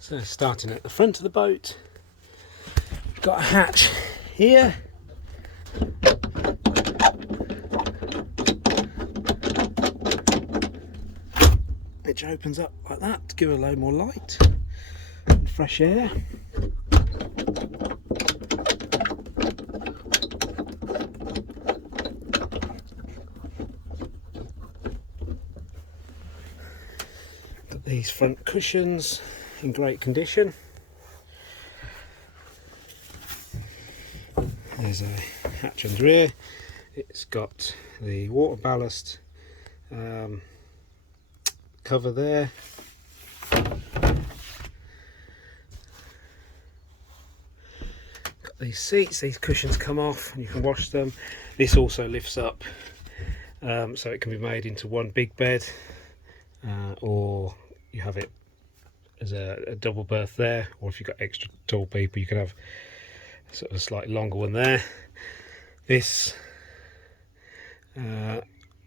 So starting at the front of the boat, we've got a hatch here. Which opens up like that to give a load more light and fresh air. Got these front cushions in great condition. There's a hatch under here. It's got the water ballast cover there. Got these seats, these cushions come off and you can wash them. This also lifts up so it can be made into one big bed, or you have it as a double berth there, or if you've got extra tall people you can have sort of a slightly longer one there. This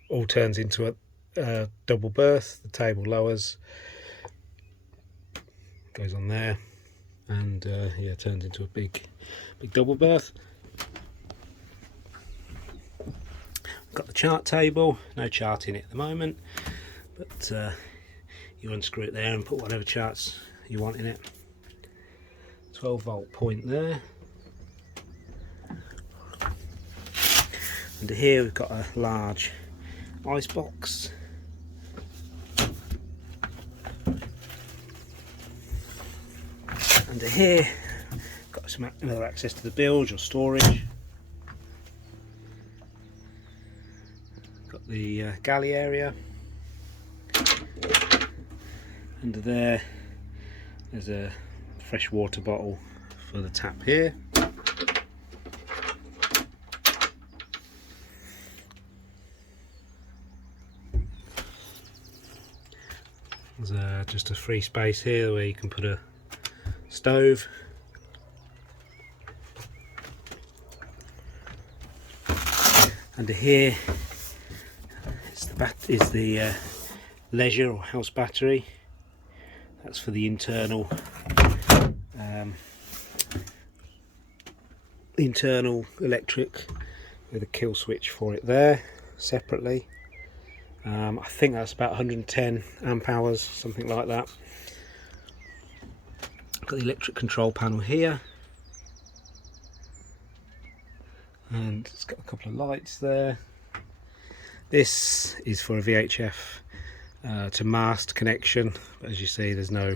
all turns into a double berth. The table lowers, goes on there, and yeah, turns into a big double berth. Got the chart table, no chart in it at the moment, but you unscrew it there and put whatever charts you want in it. 12-volt point there. Under here we've got a large ice box. Under here got some another access to the bilge or storage. Got the galley area. Under there's a fresh water bottle for the tap here. There's just a free space here where you can put a stove. Under here is the leisure or house battery. That's for the internal electric, with a kill switch for it there separately. I think that's about 110 amp hours, something like that. Got the electric control panel here, and it's got a couple of lights there. This is for a VHF to mast connection, but as you see there's no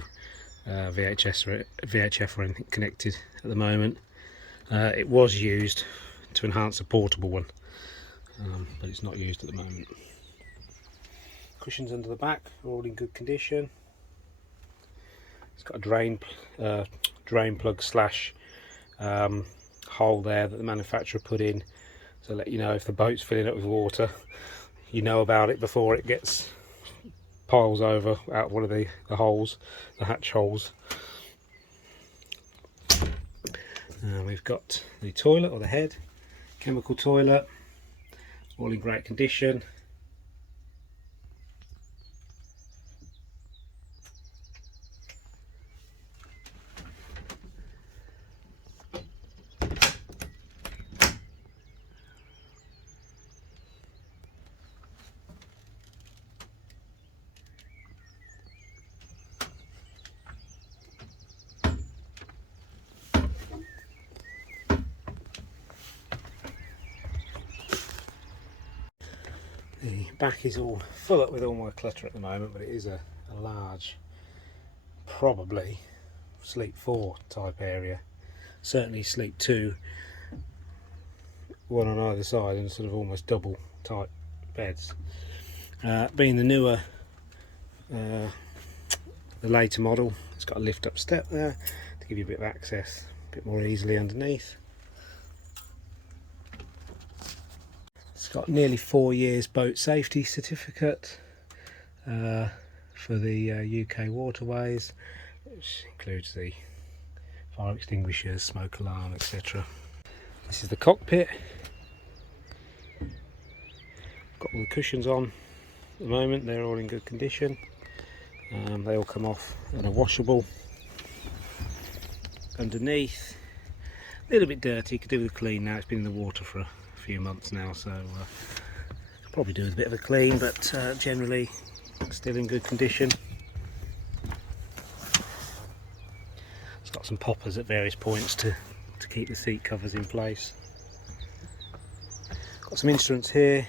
VHF or anything connected at the moment. It was used to enhance a portable one, but it's not used at the moment. Cushions under the back are all in good condition. It's got a drain plug slash hole there that the manufacturer put in to let you know if the boat's filling up with water. You know about it before it gets piles over out one of the holes, the hatch holes. We've got the toilet, or the head, chemical toilet, all in great condition. The back is all full up with all my clutter at the moment, but it is a large, probably sleep 4 type area, certainly sleep 2, one on either side, and sort of almost double type beds. Being the newer, the later model, it's got a lift up step there to give you a bit of access a bit more easily underneath. It's got nearly 4 years boat safety certificate for the UK waterways, which includes the fire extinguishers, smoke alarm, etc. This is the cockpit. Got all the cushions on at the moment, they're all in good condition. They all come off and are washable. underneath. A little bit dirty, could do with a clean now. It's been in the water for a few months now, so could probably do with a bit of a clean, but generally still in good condition. It's got some poppers at various points to keep the seat covers in place. Got some instruments here,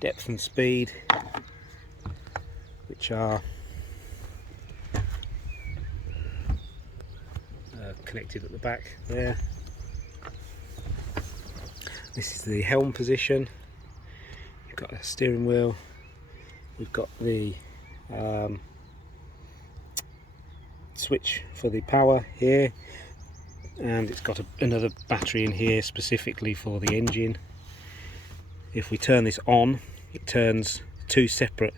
depth and speed, which are connected at the back there. This is the helm position. You've got a steering wheel. We've got the switch for the power here, and it's got another battery in here specifically for the engine. If we turn this on, it turns two separate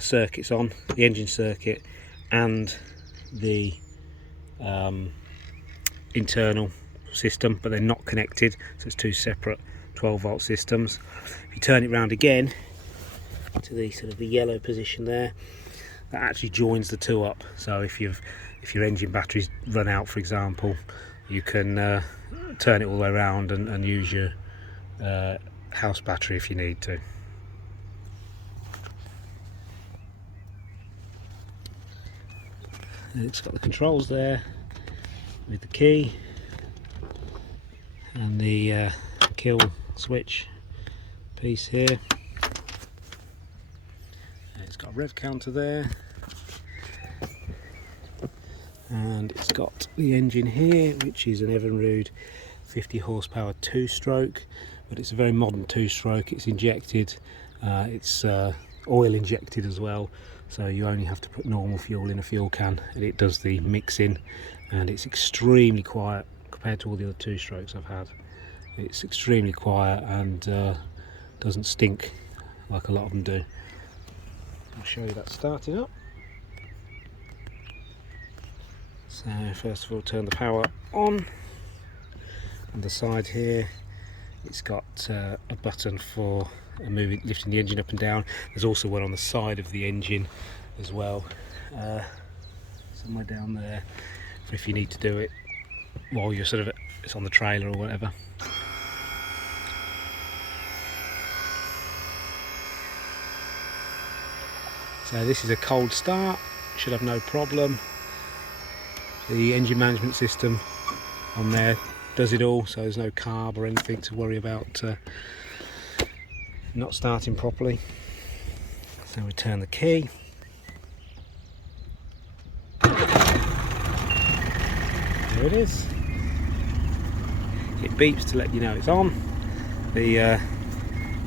circuits on, the engine circuit and the internal system, but they're not connected, so it's two separate 12-volt systems. If you turn it round again to the sort of the yellow position there, that actually joins the two up. So if your engine batteries run out, for example, you can turn it all the way around and use your house battery if you need to. It's got the controls there with the key and the kill switch piece here. It's got a rev counter there, and it's got the engine here, which is an Evinrude 50 horsepower 2-stroke, but it's a very modern 2-stroke. It's injected, it's oil injected as well, so you only have to put normal fuel in a fuel can and it does the mixing, and it's extremely quiet compared to all the other 2-strokes I've had. It's extremely quiet and doesn't stink like a lot of them do. I'll show you that starting up. So first of all, turn the power on. On the side here, it's got a button for lifting the engine up and down. There's also one on the side of the engine as well, somewhere down there, for if you need to do it while you're sort of it's on the trailer or whatever. So this is a cold start, should have no problem. The engine management system on there does it all, so there's no carb or anything to worry about not starting properly. So we turn the key. There it is. It beeps to let you know it's on. The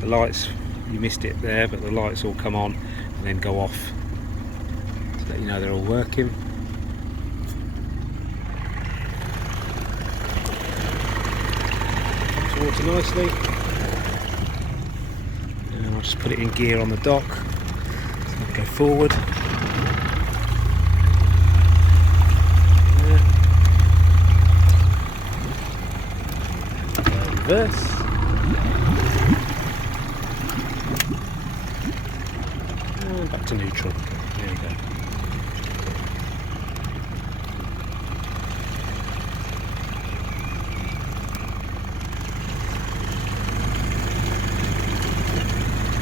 lights, you missed it there, but the lights all come on and then go off to let you know they're all working. Water nicely, and I'll just put it in gear on the dock, so I'll go forward, reverse, and back to neutral. There we go.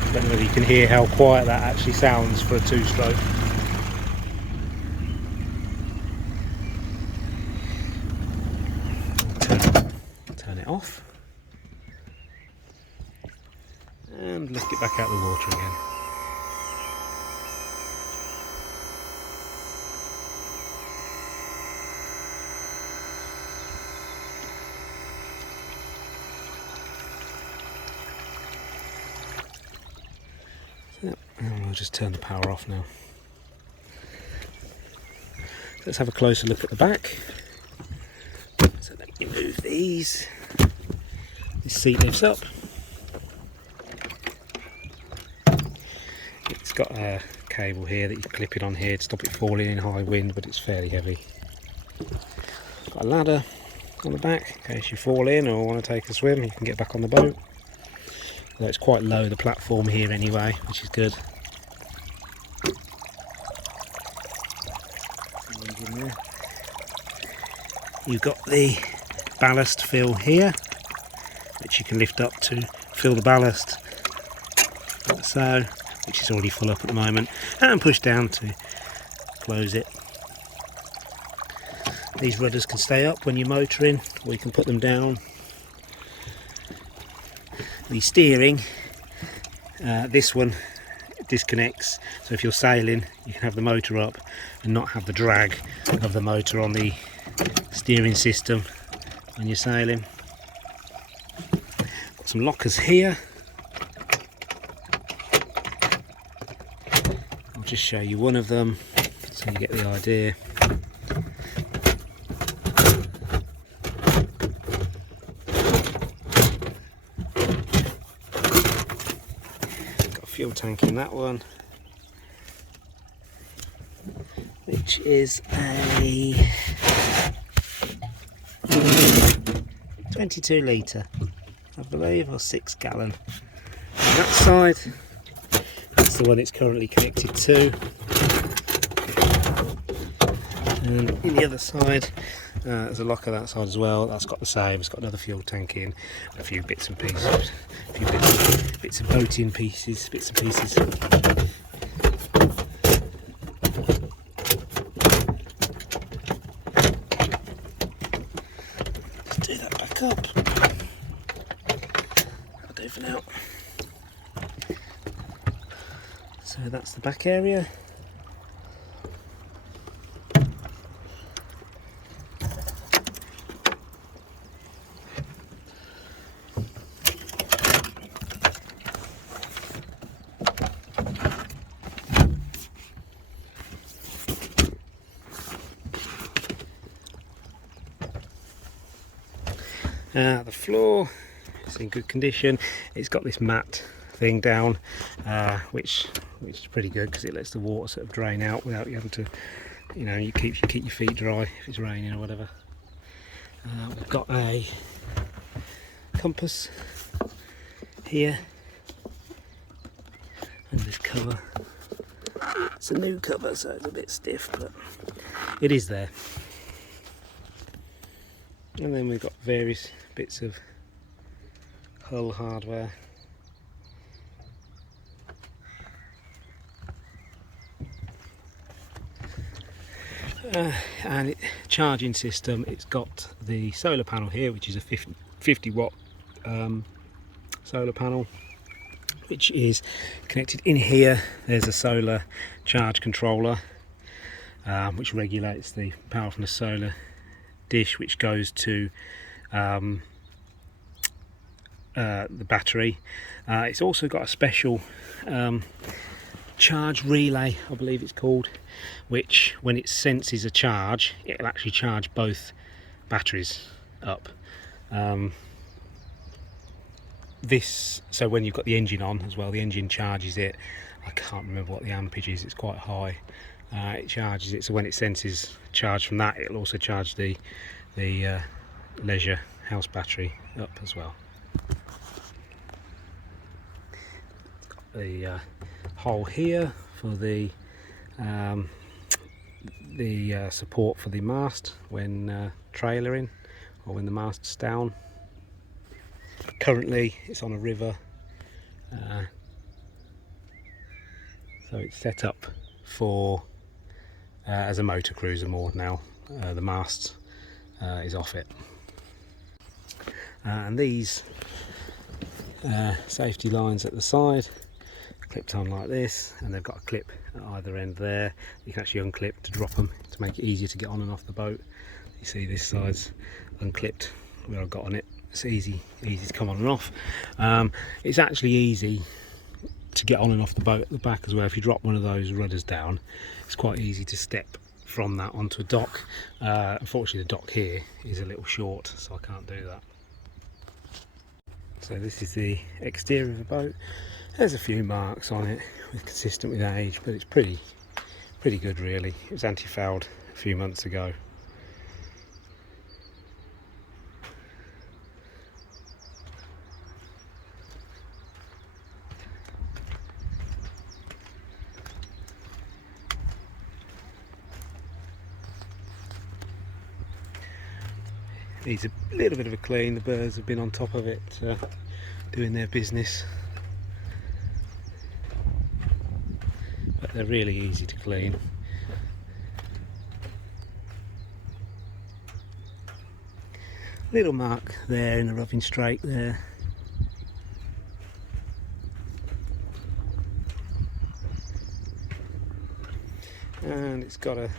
I don't know whether you can hear how quiet that actually sounds for a 2-stroke. Turn it off and lift it back out of the water again. And I'll just turn the power off now. Let's have a closer look at the back. So let me move these. This seat lifts up. It's got a cable here that you clip it on here to stop it falling in high wind, but it's fairly heavy. Got a ladder on the back in case you fall in or want to take a swim, you can get back on the boat. Although it's quite low, the platform here anyway, which is good. In there. You've got the ballast fill here, which you can lift up to fill the ballast, like so, which is already full up at the moment, and push down to close it. These rudders can stay up when you're motoring, or you can put them down. The steering, this one disconnects, so if you're sailing you can have the motor up and not have the drag of the motor on the steering system when you're sailing. Got some lockers here. I'll just show you one of them so you get the idea. Got a fuel tank in that one, which is a 22 litre, I believe, or 6 gallon. On that side, that's the one it's currently connected to, and in the other side there's a locker that side as well. That's got the same, it's got another fuel tank in, a few bits and pieces, a few bits of boating pieces, bits and pieces. Do that back up. That'll do for now. So that's the back area. The floor is in good condition. It's got this mat thing down, which is pretty good because it lets the water sort of drain out without you having to, you know, you keep your feet dry if it's raining or whatever. We've got a compass here, and this cover. It's a new cover, so it's a bit stiff, but it is there. And then we've got various bits of hull hardware. And charging system, it's got the solar panel here, which is a 50 watt solar panel, which is connected in here. There's a solar charge controller, which regulates the power from the solar dish, which goes to the battery. It's also got a special charge relay, I believe it's called, which when it senses a charge, it'll actually charge both batteries up. So when you've got the engine on as well, the engine charges it. I can't remember what the ampage is, it's quite high. It charges it, so when it senses charge from that, it'll also charge the leisure house battery up as well. Got the hole here for the support for the mast when trailering or when the mast's down. Currently it's on a river, so it's set up for as a motor cruiser more now. The mast is off it, and these safety lines at the side clipped on like this, and they've got a clip at either end there. You can actually unclip to drop them to make it easier to get on and off the boat. You see this side's unclipped where I've got on it. It's easy to come on and off. It's actually easy to get on and off the boat at the back as well. If you drop one of those rudders down, it's quite easy to step from that onto a dock. Unfortunately the dock here is a little short, so I can't do that. So this is the exterior of the boat. There's a few marks on it, consistent with age, but it's pretty good really. It was anti-fouled a few months ago. Needs a little bit of a clean. The birds have been on top of it doing their business, but they're really easy to clean. Little mark there in the rubbing strake there. And it's got a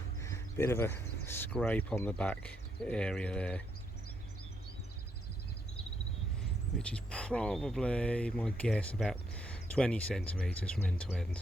bit of a scrape on the back area there, which is probably, my guess, about 20 centimetres from end to end.